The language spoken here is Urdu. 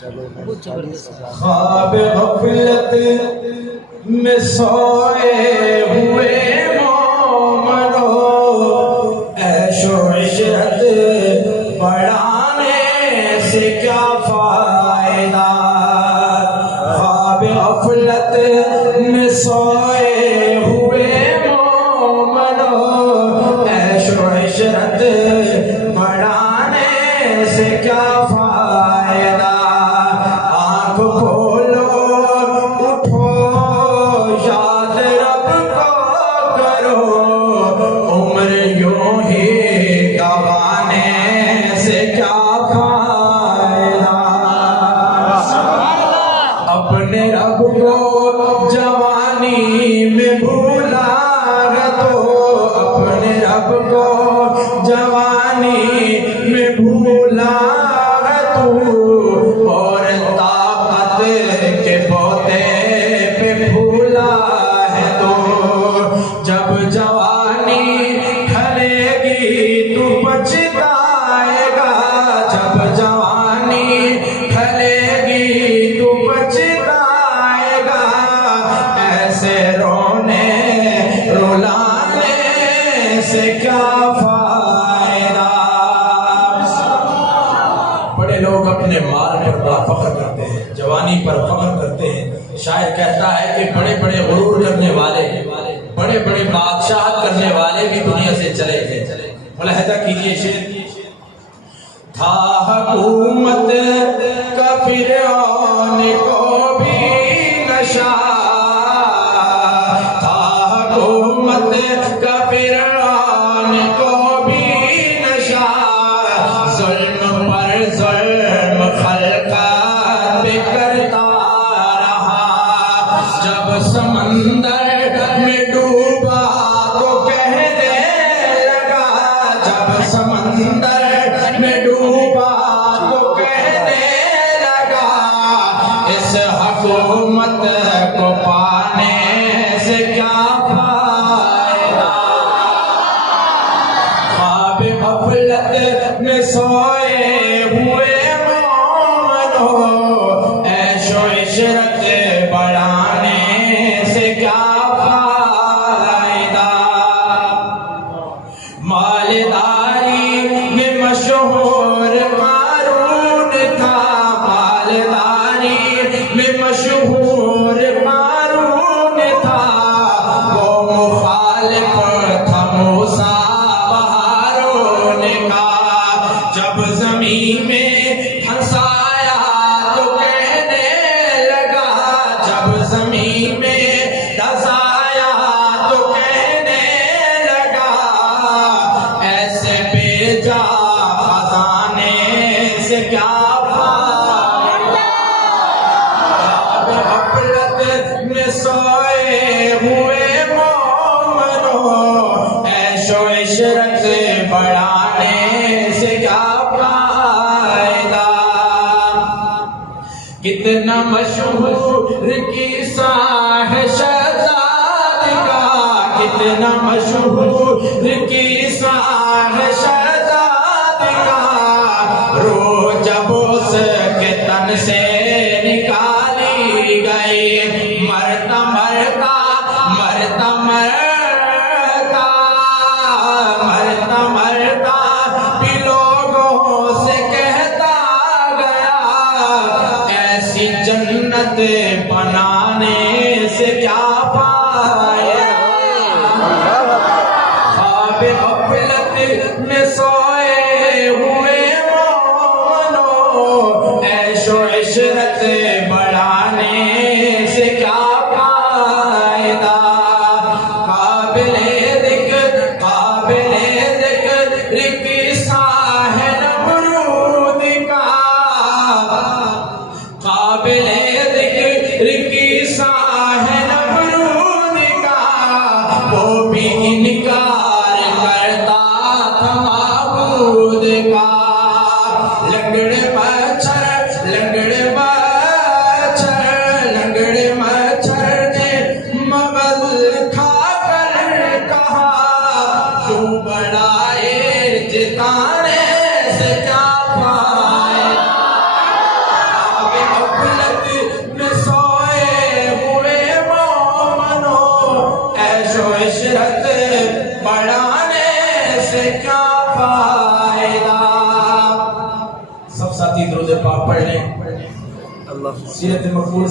خواب غفلت میں سوئے ہوئے مومنو، عیش و عشرت بڑھانے سے کیا فائدہ؟ خواب غفلت میں سوئے ہوئے مومنو، عیش و عشرت بڑھانے سے کیا فائدہ؟ آنکھ کھولو اٹھو یاد رب کو کرو، عمر یوں ہی گوانے سے کیا فائدہ؟ اپنے رب کو جوانی میں بھولا تو، اپنے رب کو جوانی میں بھولا تو، اور طاقت کے بوتے پہ بھولا ہے تو، جب جوانی ڈھلے گی تو پچھتائے گا، جب جوانی ڈھلے گی تو پچھتائے گا، ایسے رونے رلانے سے کیا فائدہ؟ بڑے لوگ اپنے مال پر بڑا فخر کرتے ہیں، جوانی پر فخر کرتے ہیں۔ شاعر کہتا ہے کہ بڑے بڑے غرور کرنے والے، بڑے بڑے بادشاہت کرنے والے بھی دنیا سے چلے گئے۔ ملاحظہ کیجئے شعر کی، تھا حکومت کا فرعون کو بھی نشہ، تھا حکومت کا فرعون کو بھی نشہ، ظلم پر ظلم خلقت پہ کرتا رہا، جب سمندر میں ڈوبا تو کہنے لگا، جب سمندر میں ڈوبا تو کہنے لگا، اس حکومت کو پانے سے کیا فائدہ؟ خواب غفلت میں سوئے ہوئے مومنو، عیش و عشرت بڑھانے سے کیا فائدہ؟ مالداری میں مشہور قارون تھا، مالداری میں مشہور قارون تھا، وہ مخالف تھا موسیٰ و ہارون کا، جب زمین میں دھنسایا تو کہنے لگا، جب زمین میں دھنسایا تو کہنے لگا، ایسے بے جا خزانے سے کیا فائدہ؟ غفلت میں سوئے ہوئے مومنو، عیش و عشرت بڑھانے سے کیا فائدہ؟ کتنا مشہور قصہ ہے شہزادی کا، کتنا مشہور قصہ ہے شہزادی کا، روح جب اس کے تن سے نکالی گئی، مرتا مرتا مرتا مرتا مرتا مرتا بھی لوگوں سے کہتا گیا، ایسی جنت بنانے سے کیا فائدہ؟ خواب غفلت میں سوئے ہوئے مومنو، عیش و عشرت بڑھانے سے کیا فائدہ؟ قابل ذکر قصہ ہے نمرود کا، قابل ذکر قصہ ہے نمرود کا، وہ بھی انکار کرتا تھا معبود کا، لنگڑے مچھر لنگڑے مچھر لنگڑے مچھر نے مغل کھا کر کہا، کیوں بڑھائے جتانے سے کیا فائدہ؟ پڑھانے سے کیا فائدہ. سب ساتھی درود پاک پڑھ لیں. سیرت مقبول